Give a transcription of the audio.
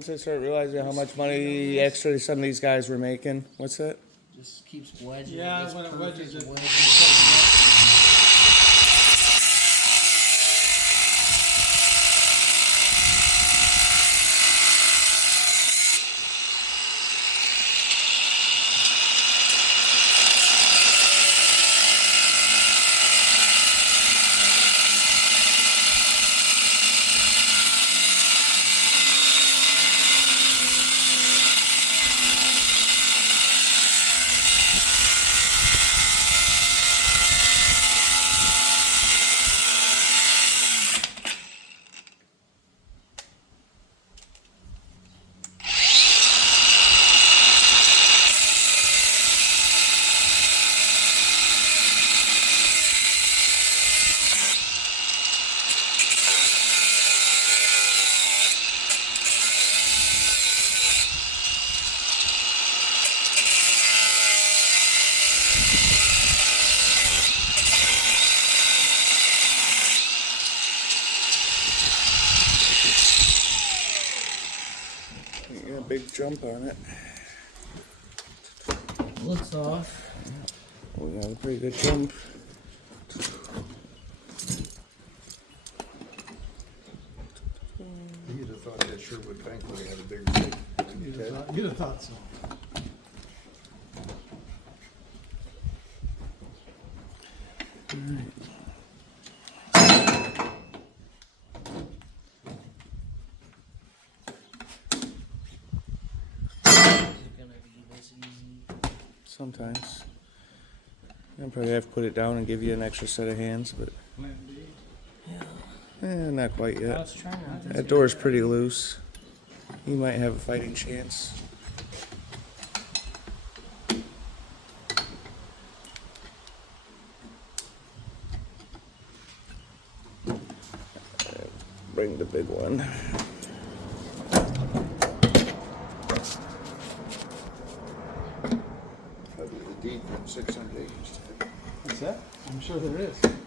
once I started realizing how much money extra some of these guys were making. What's that? Just keeps wedging. Yeah, gets when it perfect, wedges it. You got a big jump on it. Looks off. We got a pretty good jump. You'd have thought that Sherwood Bank would have had a bigger take. You'd have thought so. Is it gonna be this easy? Sometimes. I'll probably have to put it down and give you an extra set of hands, but Plan B. not quite I yet. was trying not to. That door's pretty loose. You might have a fighting chance. Bring the big one. Probably the deed from 600 acres. What's that? I'm sure there is.